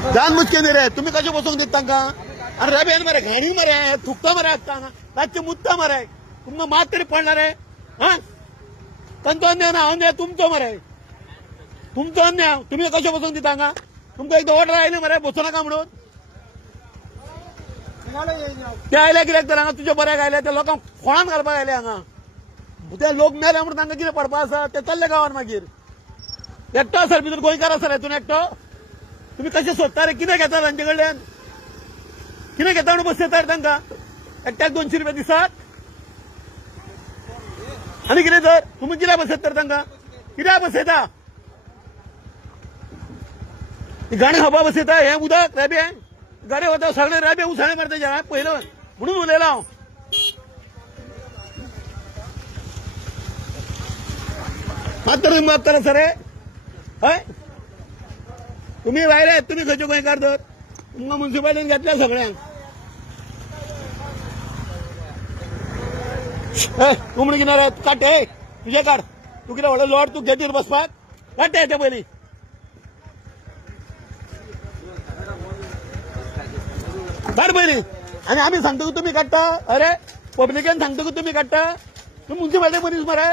जान मुचके न्ही रे तुम्ही कशें बसूंक दिता तांकां आनी रेबेन मरे घाणी मरे थुकता मरे रातचे मुत्ता मरे तुमकां मात तरी पडना रे हा तांचो अन्याय ना अन्याय तुमचो मरे तुमचो अन्याय तुम्ही कशें बसूंक दिता हांगा तुमकां एकदां ऑर्डर आयली मरे बसूं नाका म्हणून ते आयले कित्याक तर हांगा तुजे बऱ्याक आयले ते लोकांक खोळान घालपाक आयले हांगा ते लोक मेले म्हणून तांकां कितें पडपा आसा ते चल्ले गांवांत मागीर एकटो आसा भितर गोंयकार आसा रे तूं एकटो तुम्ही कशें सोदता रे कितें घेता तांचे कडल्यान कितें घेता म्हणून बसयता रे तांकां एकट्याक 200 रुपया दिसाक आनी कितें तर तुमी कित्याक बसयता तर तांकां कित्याक बसयता गाणी खावपा बसयता हें उदक रेबे गाडी वता सगळे रेबे उसाळे मारता तेजे पयलो म्हणून उलयला हांव मात तरी माफ करा सर हय तुम्ही भायले तुम्ही खंयचे गोंयकार तर तुमकां म्युन्सिपालिटीन घेतल्या सगळ्यांक तूं म्हण कितें रे काड हे तुजे काड तूं कितें व्हडलो लॉर्ड तूं गेटीर बसपाक काड ते पयलीं काड पयलीं आनी आमी सांगता की तुमी काडटा अरे पब्लिकेन सांगता की तुमी काडटा तूं म्युन्सिपालिटी मनीस मरे